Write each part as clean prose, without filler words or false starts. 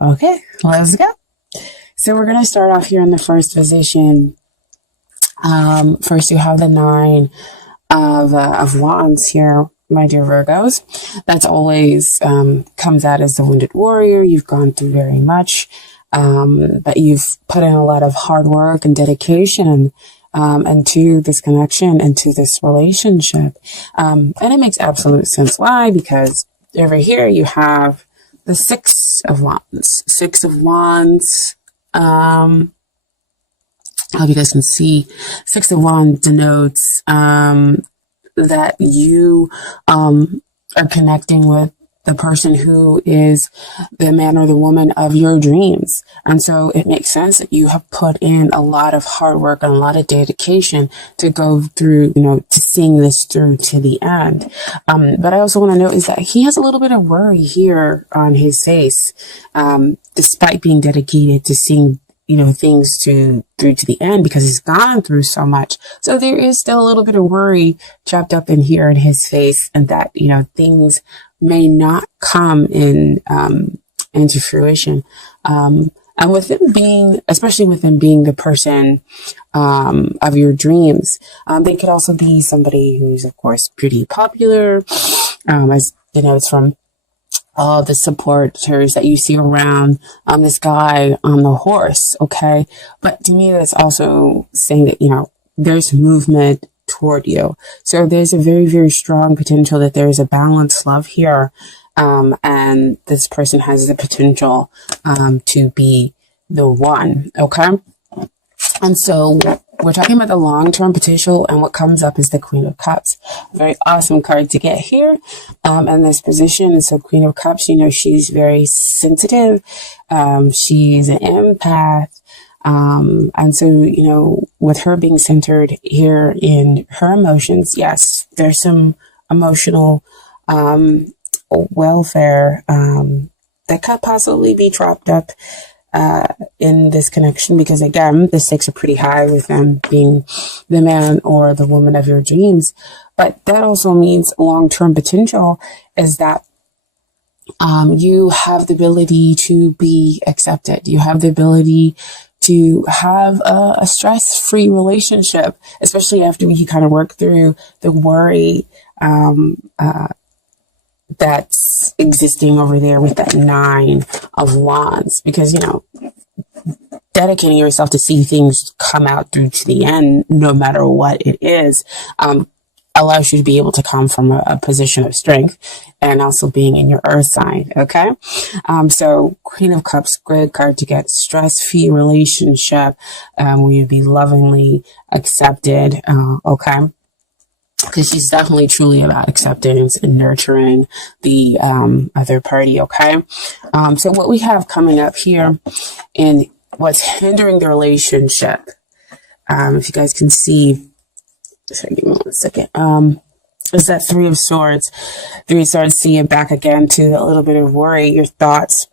Okay, let's go. So we're going to start off here in the first position. First, you have the Nine of Wands here, my dear Virgos. That's always comes out as the wounded warrior. You've gone through very much, but you've put in a lot of hard work and dedication into this connection, into this relationship. And it makes absolute sense. Why? Because over here you have the Six of Wands. Six of Wands. I hope you guys can see. Six of Wands denotes that you are connecting with the person who is the man or the woman of your dreams. And so it makes sense that you have put in a lot of hard work and a lot of dedication to go through, to seeing this through to the end. But I also want to note is that he has a little bit of worry here on his face, despite being dedicated to seeing things through to the end, because he's gone through so much. So there is still a little bit of worry chopped up in here in his face, and that, things may not come into fruition. And with him being, especially with him being the person, of your dreams, they could also be somebody who's, of course, pretty popular, as it's from all the supporters that you see around this guy on the horse, okay? But to me, that's also saying that, there's movement toward you. So there's a very, very strong potential that there is a balanced love here. And this person has the potential to be the one, okay? And so we're talking about the long-term potential, and what comes up is the Queen of Cups. A very awesome card to get here in this position. And so Queen of Cups, she's very sensitive. She's an empath. And so, with her being centered here in her emotions, yes, there's some emotional welfare that could possibly be dropped up in this connection, because again, the stakes are pretty high with them being the man or the woman of your dreams. But that also means long-term potential is that you have the ability to be accepted. You have the ability to have a stress-free relationship, especially after you kind of work through the worry that's existing over there with that Nine of Wands. Because, dedicating yourself to see things come out through to the end, no matter what it is, allows you to be able to come from a position of strength, and also being in your earth sign. Okay. So Queen of Cups, great card to get. Stress-free relationship. Will you be lovingly accepted? Okay. Because she's definitely truly about acceptance and nurturing the other party. Okay. So what we have coming up here and what's hindering the relationship, if you guys can see, sorry, give me 1 second. Is that Three of Swords. Three of Swords, see it back again to a little bit of worry. Your thoughts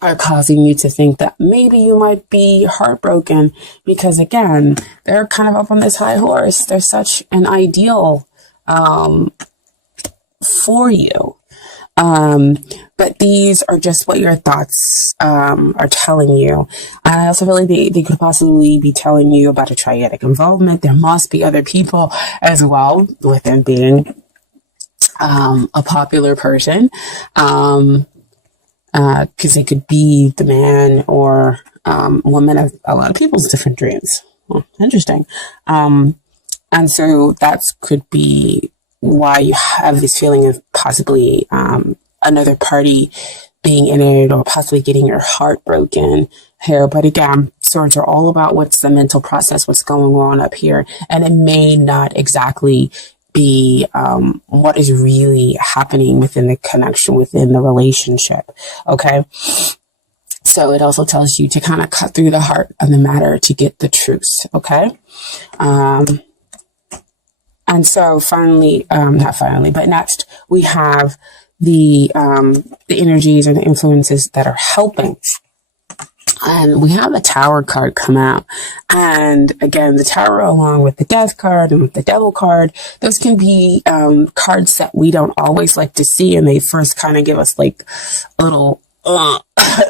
are causing you to think that maybe you might be heartbroken, because again, they're kind of up on this high horse. They're such an ideal for you. But these are just what your thoughts are telling you. I also feel like they could possibly be telling you about a triadic involvement. There must be other people as well, with them being a popular person, because they could be the man or woman of a lot of people's different dreams. Well, interesting. And so that could be why you have this feeling of possibly another party being in it, or possibly getting your heart broken here. But again, swords are all about what's the mental process, what's going on up here. And it may not exactly be what is really happening within the connection, within the relationship. Okay. So it also tells you to kind of cut through the heart of the matter to get the truth. Okay. And so finally, not finally, but next we have the energies or the influences that are helping And we have the Tower card come out. And again, the Tower, along with the Death card and with the Devil card, those can be cards that we don't always like to see. And they first kind of give us like a little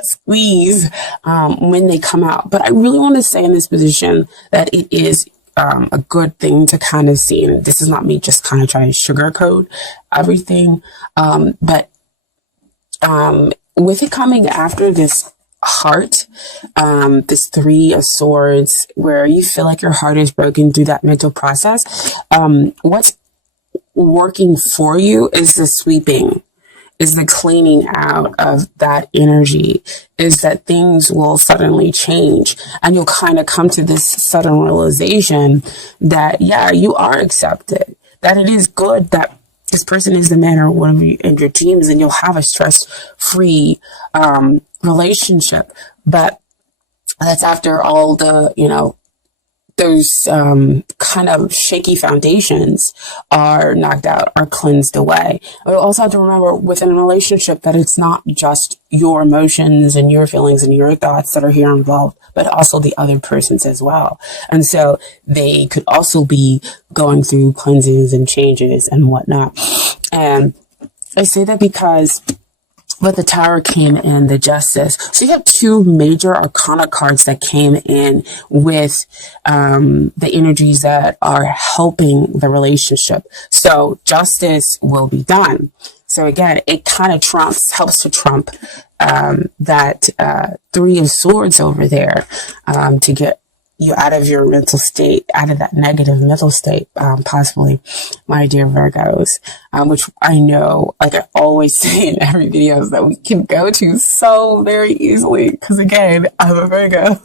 squeeze when they come out. But I really want to say in this position that it is a good thing to kind of see. And this is not me just kind of trying to sugarcoat everything. But with it coming after this heart, this Three of Swords, where you feel like your heart is broken through that mental process, what's working for you is the sweeping, is the cleaning out of that energy, is that things will suddenly change, and you'll kind of come to this sudden realization that, yeah, you are accepted, that it is good that this person is the man or woman in your dreams, and you'll have a stress-free relationship. But that's after all the, those kind of shaky foundations are knocked out, are cleansed away. We also have to remember within a relationship that it's not just your emotions and your feelings and your thoughts that are here involved, but also the other person's as well. And so they could also be going through cleansings and changes and whatnot. And I say that because but the Tower came in, the Justice. So you have two major arcana cards that came in with the energies that are helping the relationship. So justice will be done. So again, it kind of helps to trump that Three of Swords over there to get you out of your mental state, out of that negative mental state, possibly, my dear Virgos, which I know, like I always say in every video, that we can go to so very easily. Because again, I'm a Virgo.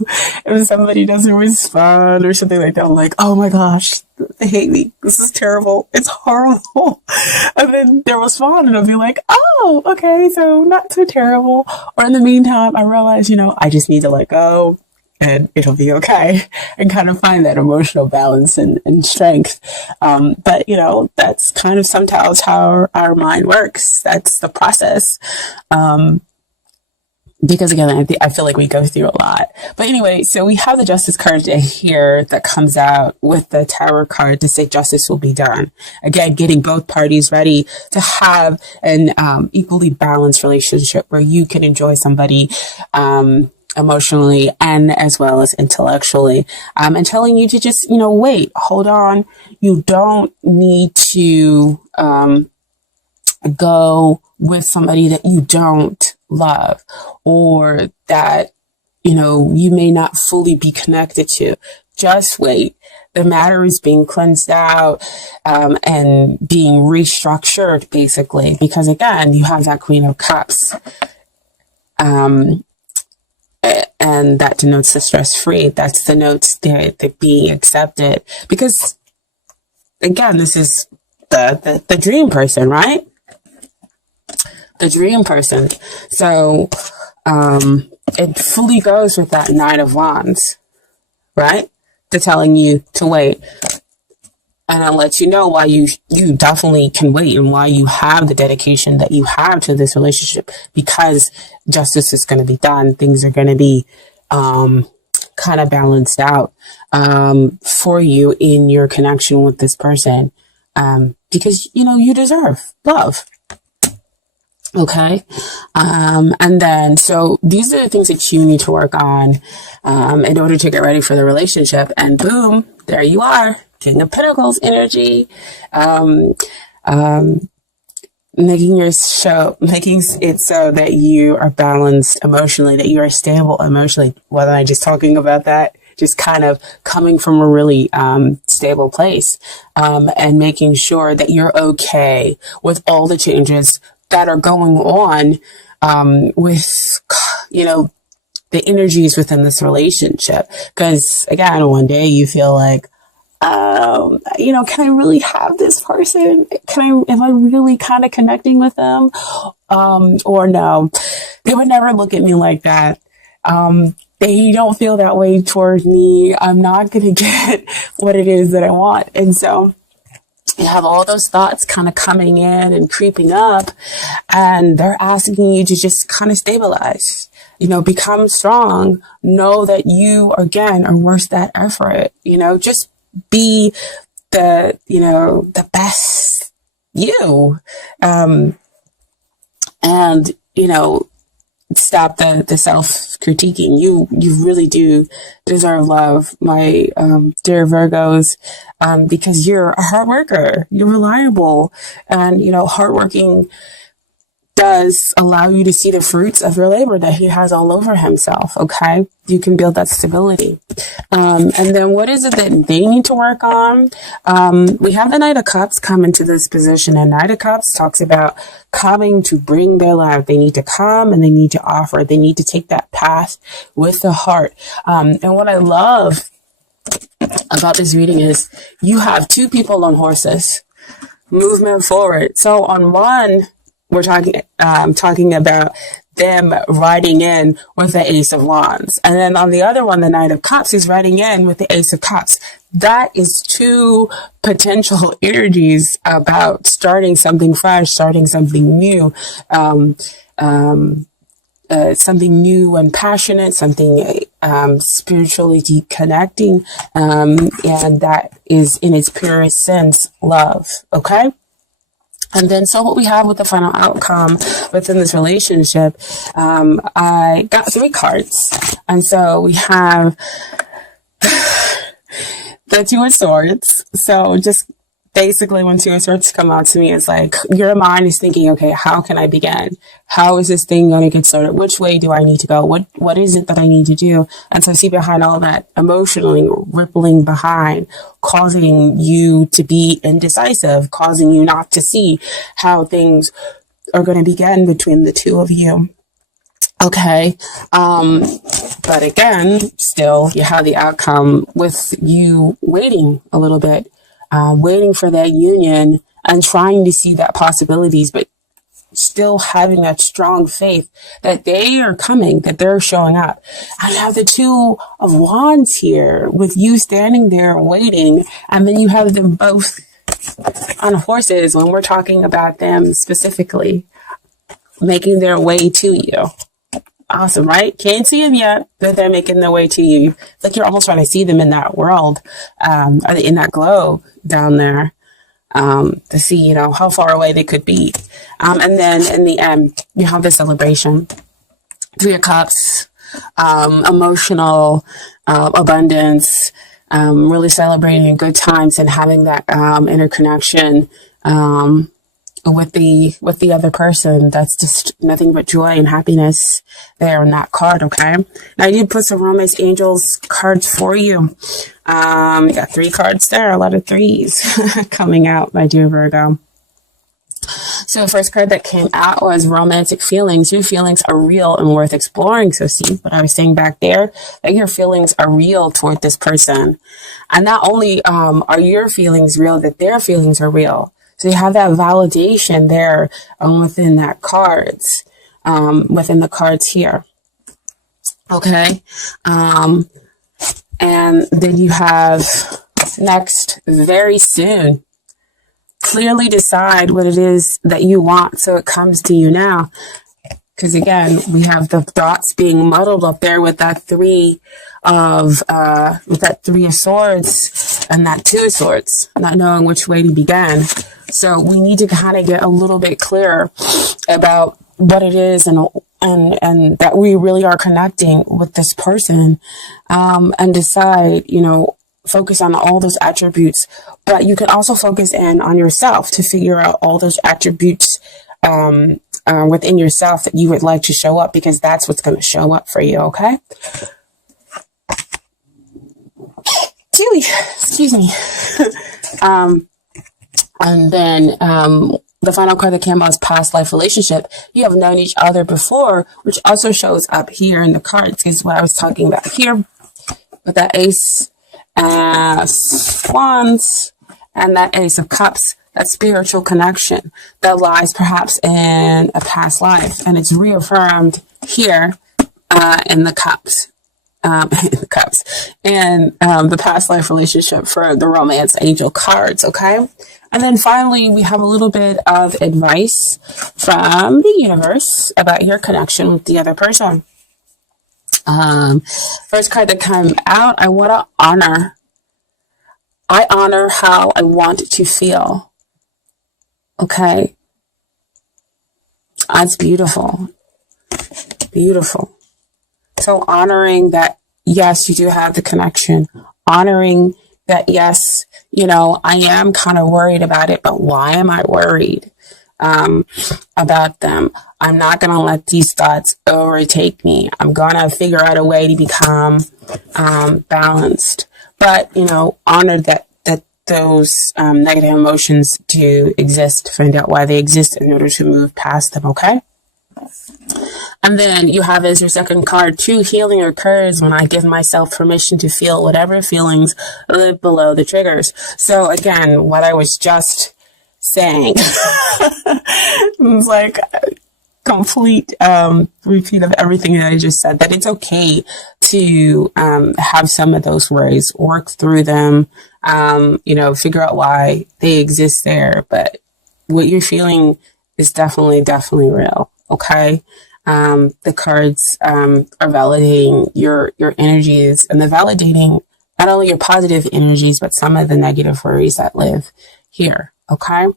If somebody doesn't respond or something like that, I'm like, oh my gosh, they hate me. This is terrible. It's horrible. And then they'll respond and I'll be like, oh, okay, so not so terrible. Or in the meantime, I realize, I just need to let go. And it'll be okay, and kind of find that emotional balance and strength. But, that's kind of sometimes how our mind works. That's the process. Because again, I feel like we go through a lot. But anyway, so we have the Justice card here that comes out with the Tower card to say justice will be done. Again, getting both parties ready to have an equally balanced relationship where you can enjoy somebody emotionally and as well as intellectually, and telling you to just, wait, hold on. You don't need to go with somebody that you don't love or that, you may not fully be connected to. Just wait. The matter is being cleansed out and being restructured, basically, because again, you have that Queen of Cups. And that denotes the stress-free. That's the notes that being accepted. Because, again, this is the dream person, right? The dream person. So, it fully goes with that Nine of Wands, right? To telling you to wait. And I'll let you know why you definitely can wait and why you have the dedication that you have to this relationship, because justice is going to be done. Things are going to be kind of balanced out for you in your connection with this person, because, you deserve love. Okay. And then, so these are the things that you need to work on in order to get ready for the relationship. And boom, there you are. King of Pentacles energy, making it so that you are balanced emotionally, that you are stable emotionally. Whether I'm just talking about that, just kind of coming from a really stable place, and making sure that you're okay with all the changes that are going on with, the energies within this relationship. Because again, one day you feel like, can I really have this person? Am I really kind of connecting with them? Or no, they would never look at me like that. They don't feel that way towards me. I'm not going to get what it is that I want. And so you have all those thoughts kind of coming in and creeping up, and they're asking you to just kind of stabilize. become strong. Know that you, again, are worth that effort. Just be the best you. And, stop the self-critiquing. You really do deserve love, my dear Virgos, because you're a hard worker. You're reliable, and hardworking does allow you to see the fruits of your labor that he has all over himself. Okay, you can build that stability. And then what is it that they need to work on? We have the Knight of Cups come into this position, and Knight of Cups talks about coming to bring their life. They need to come and they need to offer. They need to take that path with the heart. And what I love about this reading is you have two people on horses, movement forward. So on one, we're talking about them riding in with the Ace of Wands. And then on the other one, the Knight of Cups is riding in with the Ace of Cups. That is two potential energies about starting something fresh, starting something new, something new and passionate, something spiritually deep connecting, and that is in its purest sense, love. Okay? And then, so what we have with the final outcome within this relationship, I got 3 cards. And so we have the Two of Swords. So just basically when Two of Swords come out to me, it's like your mind is thinking, okay, how can I begin? How is this thing going to get started? Which way do I need to go? What is it that I need to do? And so see behind all that emotionally rippling behind, causing you to be indecisive, causing you not to see how things are going to begin between the two of you. Okay. But again, still you have the outcome with you waiting a little bit. Waiting for that union and trying to see that possibilities, but still having that strong faith that they are coming, that they're showing up. I have the Two of Wands here with you standing there waiting, and then you have them both on horses when we're talking about them specifically making their way to you. Awesome, right? Can't see them yet, but they're making their way to you. It's like you're almost trying to see them in that world, in that glow down there, to see, how far away they could be. And then in the end, you have the celebration. 3 of Cups, emotional abundance, really celebrating good times and having that interconnection with the other person. That's just nothing but joy and happiness there on that card. Okay, now I did put some Romance Angels cards for you. You got 3 cards there, a lot of 3s coming out, my dear Virgo. So the first card that came out was romantic feelings. Your feelings are real and worth exploring. So see what I was saying back there, that your feelings are real toward this person. And not only are your feelings real, that their feelings are real. So you have that validation there within that cards, within the cards here. Okay. And then you have next, very soon. Clearly decide what it is that you want so it comes to you now. Because again, we have the thoughts being muddled up there with that 3 of Swords and that 2 of Swords, not knowing which way to begin. So we need to kind of get a little bit clearer about what it is and that we really are connecting with this person, and decide, focus on all those attributes, but you can also focus in on yourself to figure out all those attributes, within yourself that you would like to show up, because that's what's going to show up for you. Okay. Excuse me. And then, the final card that came out is past life relationship. You have known each other before, which also shows up here in the cards, is what I was talking about here with that Ace of Wands and that Ace of Cups. That spiritual connection that lies perhaps in a past life, and it's reaffirmed here in the cups. And the past life relationship for the Romance Angel cards. Okay. And then finally, we have a little bit of advice from the universe about your connection with the other person. First card that came out, I want to honor. I honor how I want to feel. Okay. That's beautiful. Beautiful. So honoring that, yes, you do have the connection. Honoring that, yes, I am kind of worried about it, but why am I worried about them? I'm not going to let these thoughts overtake me. I'm going to figure out a way to become balanced. But, honor that those negative emotions do exist. Find out why they exist in order to move past them, okay? And then you have as your second card, true healing occurs when I give myself permission to feel whatever feelings live below the triggers. So again, what I was just saying, it was like a complete repeat of everything that I just said, that it's okay to have some of those worries, work through them, figure out why they exist there. But what you're feeling is definitely real. Okay. The cards are validating your energies, and they're validating not only your positive energies, but some of the negative worries that live here. Okay.